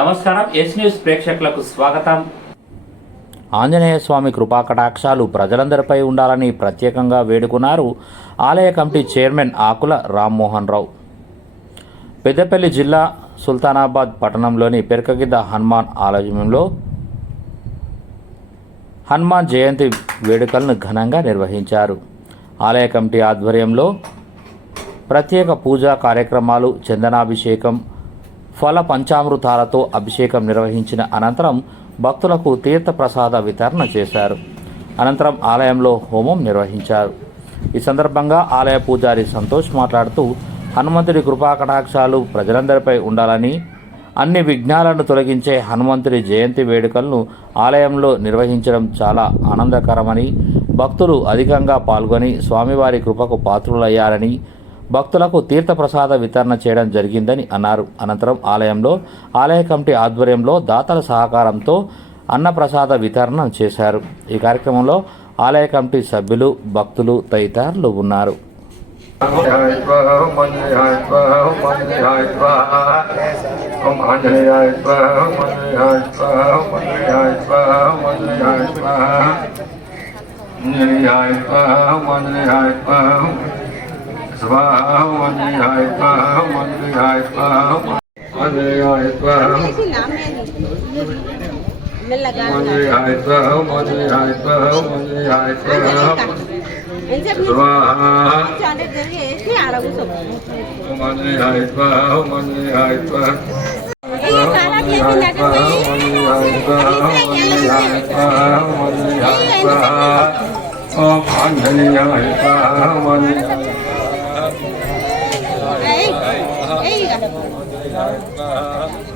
నమస్కారం yes news ప్రేక్షకులకు స్వాగతం. ఆంజనేయ స్వామి కృపాకటాక్షాలు ప్రజలందరిపై ఉండాలని ప్రత్యేకంగా వేడుకున్నారు ఆలయ కమిటీ చైర్మన్ ఆకుల రామ్మోహన్ రావు. పెద్దపల్లి జిల్లా సుల్తానాబాద్ పట్టణంలోని పెరకగిద్ద హనుమాన్ ఆలయంలో హనుమాన్ జయంతి వేడుకలను ఘనంగా నిర్వహించారు. ఆలయ కమిటీ ఆధ్వర్యంలో ప్రత్యేక పూజా కార్యక్రమాలు చందనాభిషేకం ఫల పంచామృతాలతో అభిషేకం నిర్వహించిన అనంతరం భక్తులకు తీర్థప్రసాద వితరణ చేశారు. అనంతరం ఆలయంలో హోమం నిర్వహించారు. ఈ సందర్భంగా ఆలయ పూజారి సంతోష్ మాట్లాడుతూ హనుమంతుడి కృపాకటాక్షాలు ప్రజలందరిపై ఉండాలని అన్ని విఘ్నాలను తొలగించే హనుమంతుడి జయంతి వేడుకలను ఆలయంలో నిర్వహించడం చాలా ఆనందకరమని భక్తులు అధికంగా పాల్గొని స్వామివారి కృపకు పాత్రులయ్యారని భక్తులకు తీర్థప్రసాద వితరణ చేయడం జరిగిందని అన్నారు అనంతరం ఆలయంలో ఆలయ కమిటీ ఆధ్వర్యంలో దాతల సహకారంతో అన్నప్రసాద వితరణ చేశారు ఈ కార్యక్రమంలో ఆలయ కమిటీ సభ్యులు భక్తులు తదితరులు ఉన్నారు ఆంజనేయాయ స్వాహ ఆంజనేయాయ స్వాహ ఆంజనేయాయ స్వాహ ఓం ఆంజనేయాయ స్వాహ ఆంజనేయాయ స్వాహ ఆంజనేయాయ స్వాహ ఆంజనేయాయ స్వాహ ఆంజనేయాయ స్వాహ ఆంజనేయాయ స్వాహ స్వాహ ఆంజనేయాయ స్వాహ ఆంజనేయాయ được.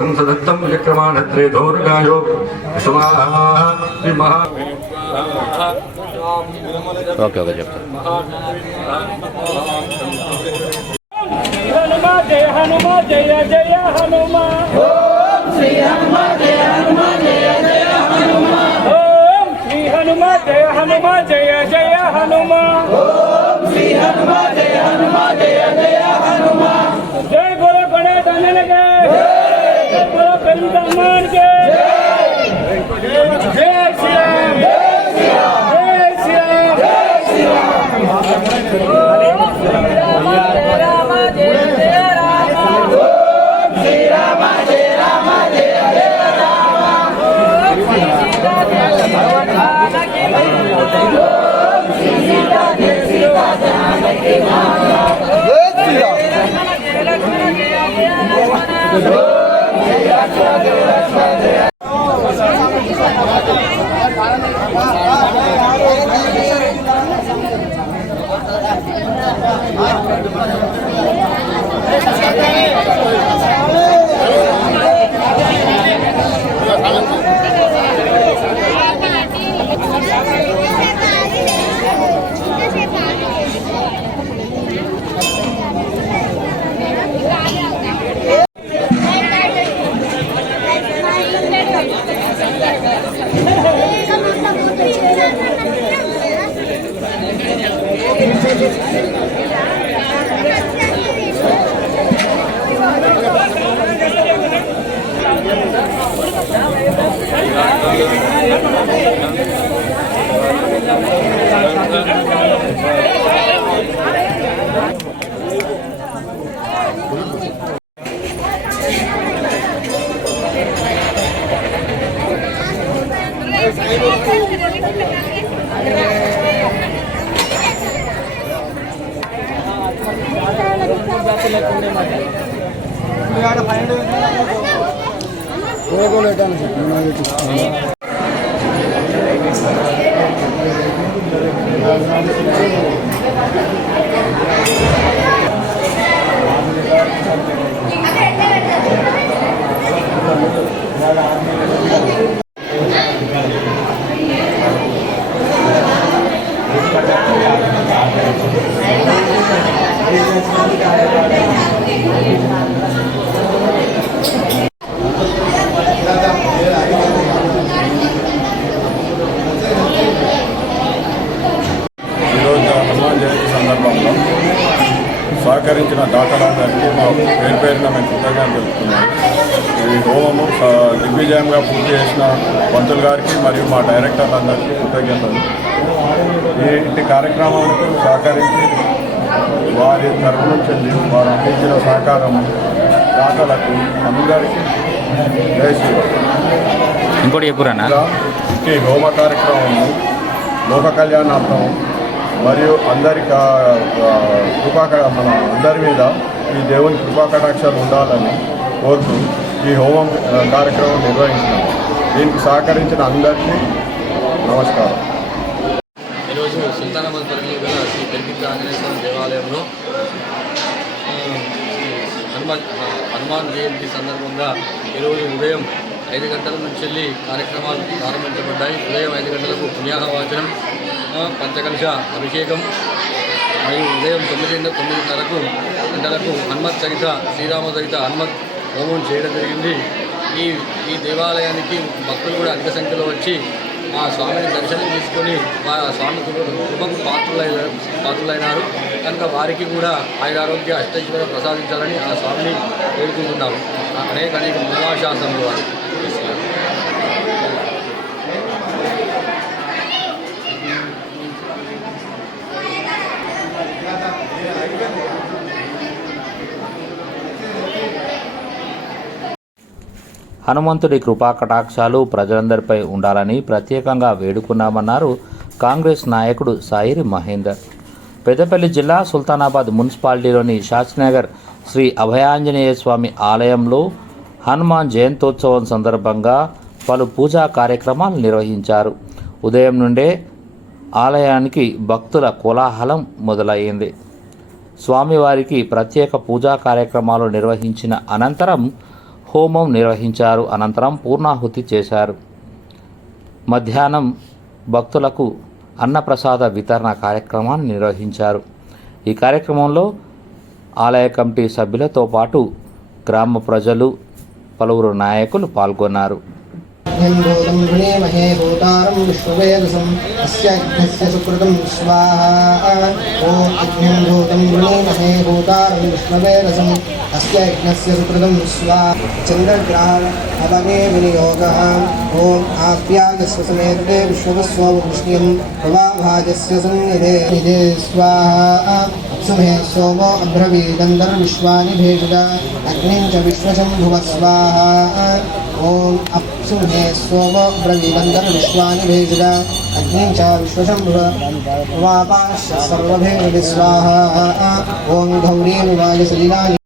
कंसदत्तम विक्रमानत्रे दौर्गायो। ओके जय हनुमान जय जय हनुमान जय हनुमान। जय जय हनुमान गुरु गणेश Good. పెరుంతమ్మాన్ కే జై చెప్పి జై శ్రీరామ్ జై శ్రీరామ్ ఆ ఈరోజు హనుమాన్ జయంతి సందర్భంగా సహకరించిన దాతలందరికీ మా పేరు పేరున మేము కృతజ్ఞతలు తెలుపుతున్నాం. ఈ హోమము దిగ్విజయంగా పూర్తి చేసిన పంతులు గారికి మరియు మా డైరెక్టర్లందరికీ కృతజ్ఞతలు. ఈ ఇంటి కార్యక్రమానికి సహకరించి వారి తరపు నుంచి వారు అందించిన సహకారం దాతలకు అందరికీ ఇంకోటి చెప్పురన్నా ఇలా ఈ హోమ కార్యక్రమము లోక కళ్యాణార్థం మరియు అందరి కా- కృపా మన అందరి మీద ఈ దేవుని కృపాకటాక్షాలు ఉండాలని కోరుతూ ఈ హోమం కార్యక్రమం నిర్వహించినాం దీనికి సహకరించిన అందరికీ నమస్కారం. ఈరోజు సుల్తానాబాద్ పరిధిలో గల శ్రీ పెరిగిద్ద ఆంజనేయ స్వామి దేవాలయంలో హనుమాన్ హనుమాన్ జయంతి సందర్భంగా ఈరోజు ఉదయం ఐదు గంటల నుంచి వెళ్ళి కార్యక్రమాలు ప్రారంభించబడ్డాయి. ఉదయం ఐదు గంటలకు పుణ్యాహవాచనం పంచకలుష అభిషేకం మరియు ఉదయం తొమ్మిది తొమ్మిదిన్నరకు గంటలకు హనుమత్ సహిత శ్రీరామ సహిత హనుమత్ హోమం చేయడం జరిగింది. ఈ ఈ దేవాలయానికి భక్తులు కూడా అధిక సంఖ్యలో వచ్చి ఆ స్వామిని దర్శనం తీసుకొని ఆ స్వామి కృప- కృపకు పాత్రులైన పాత్రులైనారు. కనుక వారికి కూడా ఆయురారోగ్య అష్టైశ్వర్య ప్రసాదించాలని ఆ స్వామిని వేడుకుంటున్నాము అనేక అనేక మహాశాసనలు వారు. హనుమంతుడి కృపా కటాక్షాలు ప్రజలందరిపై ఉండాలని ప్రత్యేకంగా వేడుకున్నామన్నారు కాంగ్రెస్ నాయకుడు సాయిరి మహేందర్. పెద్దపల్లి జిల్లా సుల్తానాబాద్ మున్సిపాలిటీలోని శాస్త్రినగర్ శ్రీ అభయాంజనేయ స్వామి ఆలయంలో హనుమాన్ జయంతోత్సవం సందర్భంగా పలు పూజా కార్యక్రమాలు నిర్వహించారు. ఉదయం నుండే ఆలయానికి భక్తుల కోలాహలం మొదలయ్యింది స్వామివారికి ప్రత్యేక పూజా కార్యక్రమాలు నిర్వహించిన అనంతరం హోమం నిర్వహించారు. అనంతరం పూర్ణాహుతి చేశారు. మధ్యాహ్నం భక్తులకు అన్నప్రసాద వితరణ కార్యక్రమాన్ని నిర్వహించారు. ఈ కార్యక్రమంలో ఆలయ కమిటీ సభ్యులతో పాటు గ్రామ ప్రజలు పలువురు నాయకులు పాల్గొన్నారు. अस्य यज्ञस्य सुकृतं स्वा चन्द्रग्रहणवने विनियोगः। ॐ आप्यागस्य समेत्रे विश्वस्वोष्ण्यं भवाभाजस्य संनिधे निधे स्वाहा। सुमे सोमो अभ्रवीदन्दर्विश्वानि भेषजा। अग्निं च विश्वशम्भुव स्वाहा ॐ अप्सुमे सोमो ब्रवीदन्दर्विश्वानि भेषजा। अग्निं च विश्वशम्भुव वापाश्च सर्वभेषजि स्वाहा ॐ गौरीं वायुसलिलानि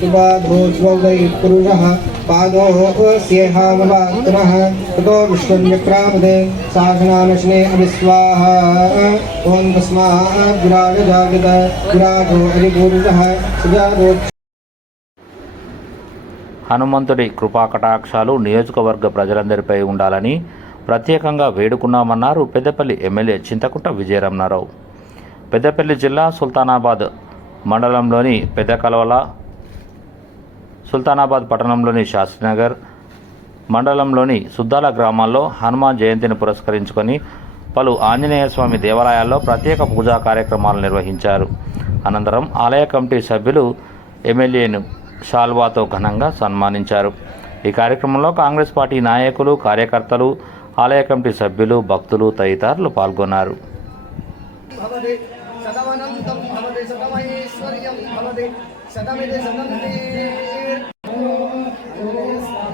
सुबाधोज्वै पुरुषः पादोः स्येहामवात्मः ततो विश्वं व्यक्रामदे शासनानशने अविस्वाहा ॐ तस्मात् विराज जागृत विराजो अधिपुरुषः सुजातो హనుమంతుడి కృపా కటాక్షాలు నియోజకవర్గ ప్రజలందరిపై ఉండాలని ప్రత్యేకంగా వేడుకున్నామన్నారు పెద్దపల్లి ఎమ్మెల్యే చింతకుంట విజయరమణారావు పెద్దపల్లి జిల్లా సుల్తానాబాద్ మండలంలోని పెద్ద కలవల సుల్తానాబాద్ పట్టణంలోని శాస్త్రినగర్ మండలంలోని సుద్దాల గ్రామాల్లో హనుమాన్ జయంతిని పురస్కరించుకొని పలు ఆంజనేయ స్వామి దేవాలయాల్లో ప్రత్యేక పూజా కార్యక్రమాలు నిర్వహించారు. అనంతరం ఆలయ కమిటీ సభ్యులు ఎమ్మెల్యేను షాల్వాతో ఘనంగా సన్మానించారు. ఈ కార్యక్రమంలో కాంగ్రెస్ పార్టీ నాయకులు కార్యకర్తలు ఆలయ కమిటీ సభ్యులు భక్తులు తదితరులు పాల్గొన్నారు.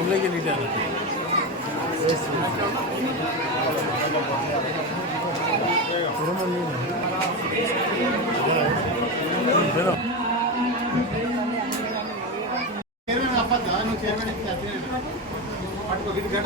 Ini yang di dalam.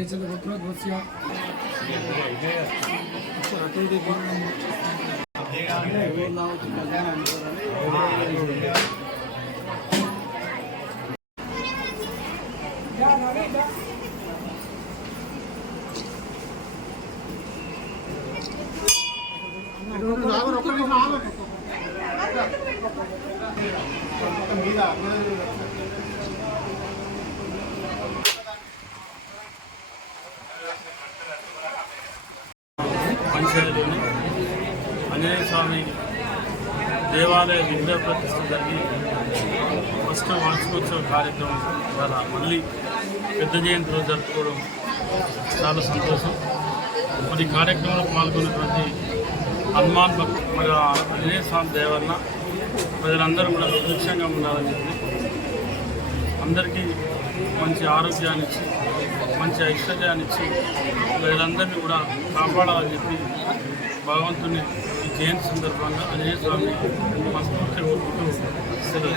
ರೇಚನ ಗೊಬ್ಬರ ದೋಸ್ಯ ಪ್ರತಿಯೊಂದು పెద్ద జయంతి రోజు జరుపుకోవడం చాలా సంతోషం. మరి కార్యక్రమంలో పాల్గొన్నటువంటి హనుమాన్ భక్తు మరి ఆంజనేయ స్వామి దేవన్న ప్రజలందరూ కూడా సుభిక్షంగా ఉండాలని చెప్పి అందరికీ మంచి ఆరోగ్యాన్ని ఇచ్చి మంచి ఐశ్వర్యాన్ని ఇచ్చి ప్రజలందరినీ కూడా కాపాడాలని చెప్పి భగవంతుని ఈ జయంతి సందర్భంగా ఆంజనేయ స్వామి మనస్ఫూర్తిగా కోరుకుంటూ సెలవు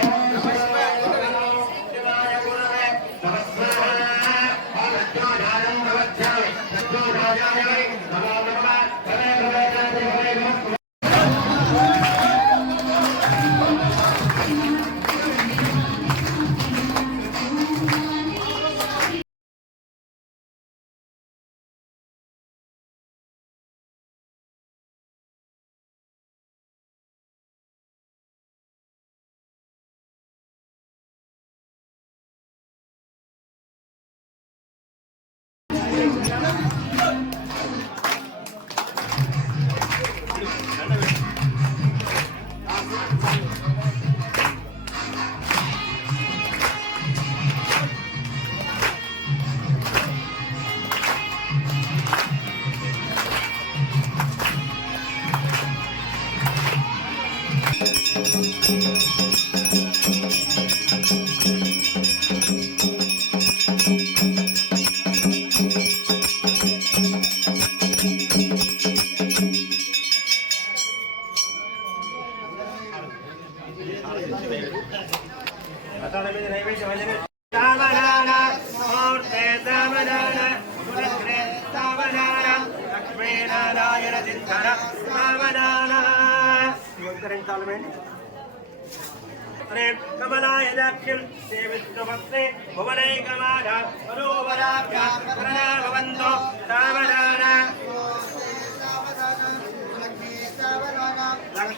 Música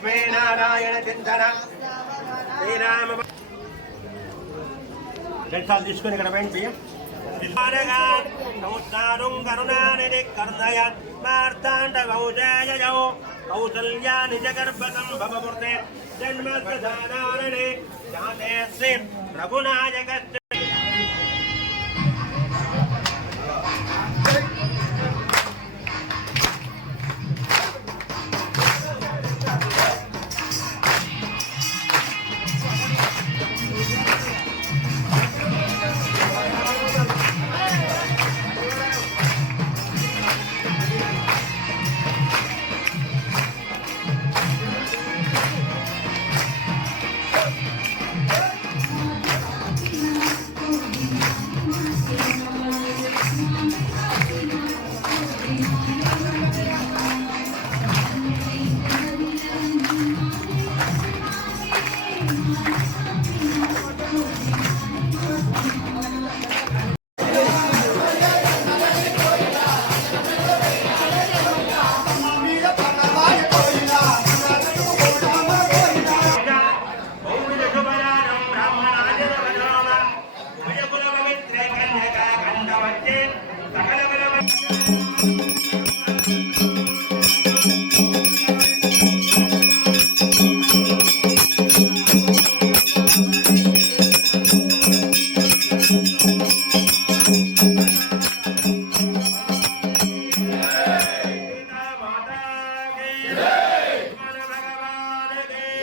लक्ष्मीनारायण चिंतन श्रीराम साल जिसको निकल पेंट समुद्दारुं करुणानिधि कर्णय मार्ताण्डभौजाययो कौसल्या निजगर्भतं भवमूर्ते जन्मस्थानारणे जाते श्री रघुनायकश्च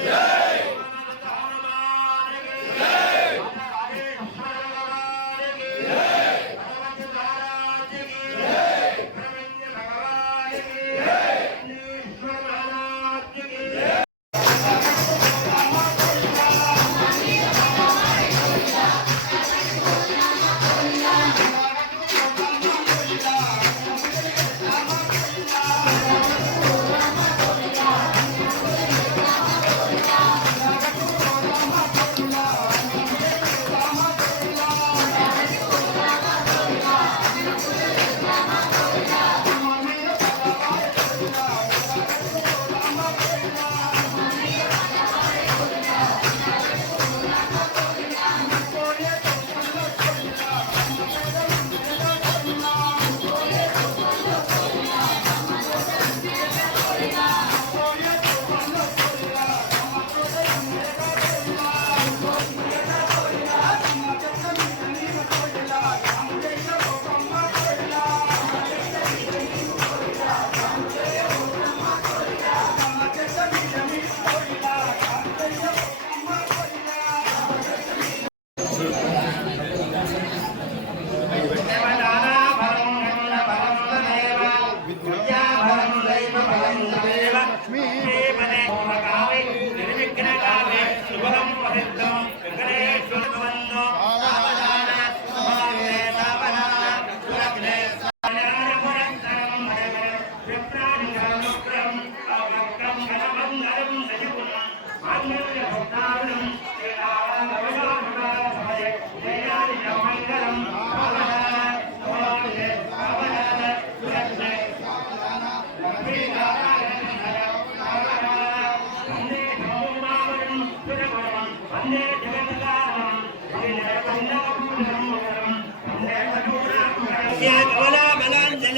Yeah.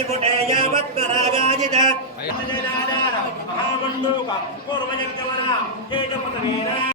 జాతే శ్రీ రఘునాయక కమలాబలాంజలిపుటే యావత్పరాగాజిత మహామండూక పూర్వజగమన చేతపతమేన